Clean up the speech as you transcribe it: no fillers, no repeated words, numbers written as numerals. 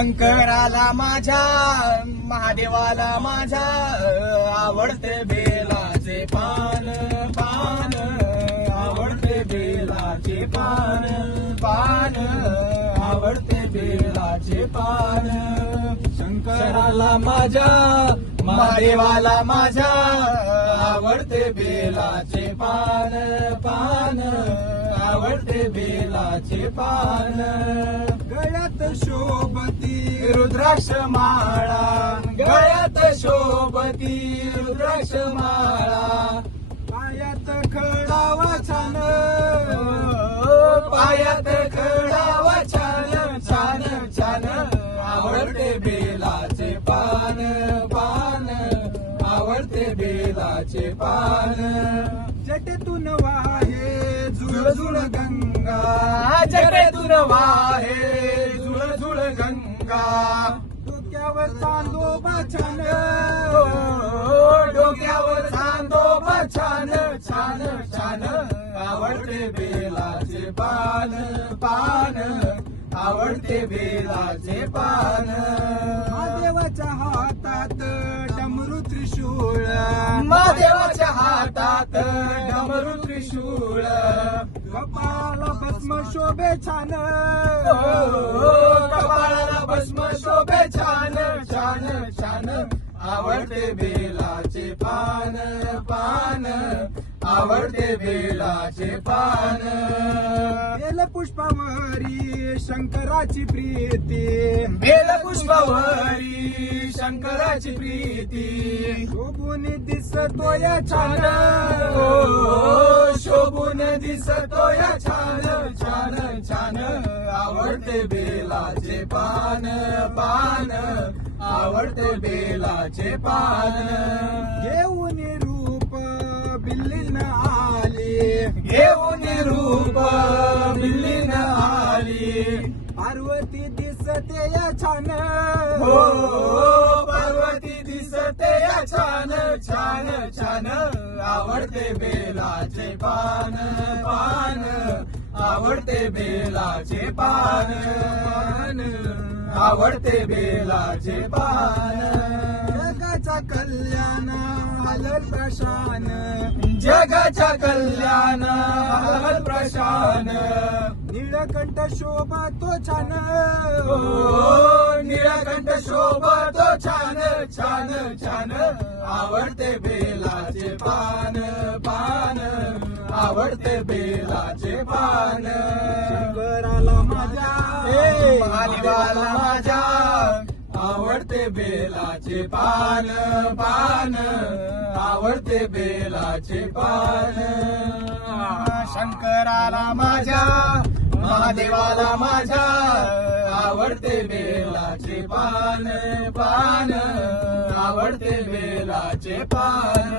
शंकराला माझ्या महादेवाला माझ्या आवडते बेलाचे पान पान आवडते बेलाचे पान पान आवडते बेलाचे पान शंकराला माझ्या महादेवाला माझ्या आवडते बेलाचे पान पान आवडते बेलाचे पान गळ्यात शोभती रुद्राक्ष माळा गळ्यात शोभती रुद्राक्ष माळा पायात खडावा छान पायात खडावा छान छान छान आवडते बेलाचे पान पान आवडते बेलाचे पान जटेतून वाहे झुळझुळ गंगा जटेतून वाहे झुळझुळ गंगा डोक्यावर चांदोबा छान डोक्यावर चांदोबा छान छान छान आवडते बेलाचे पान पान आवडते बेलाचे पान महादेवाच्या हातात डमरू त्रिशूळ महादेवाच्या हातात डमरू त्रिशूळ कपाळाला भस्म शोभे छान कपाळाला भस्म शोभे छान छान छान आवडते बेलाचे पान पान आवडते बेलाचे पान बेलपुष्पावरी शंकराची प्रीती बेलपुष्पावरी शंकराची प्रीती शोभून दिसतोय छान शोभून दिसतोय छान छान छान आवडते बेलाचे पान पान आवडते बेलाचे पान घेऊन रूप बिल्लीन आली घेऊन रूप बिल्लीन आली पार्वती दिसते या छान हो पार्वती दिसते या छान छान छान आवडते बेलाचे पान पान आवडते बेलाचे पान आवडते बेलाचे पान जगाचा कल्याण हलल प्रशान जगाच्या कल्याण हलल प्रशान निळकंठ शोभा तो छान निळकंठ शोभा तो छान छान छान आवडते बेलाचे पान पान आवडते बेलाचे पान शंकराला माझ्या महादेवाला माझ्या आवडते बेलाचे पान पान आवडते बेलाचे पान शंकराला माझ्या महादेवाला माझ्या आवडते बेलाचे पान पान आवडते बेलाचे पान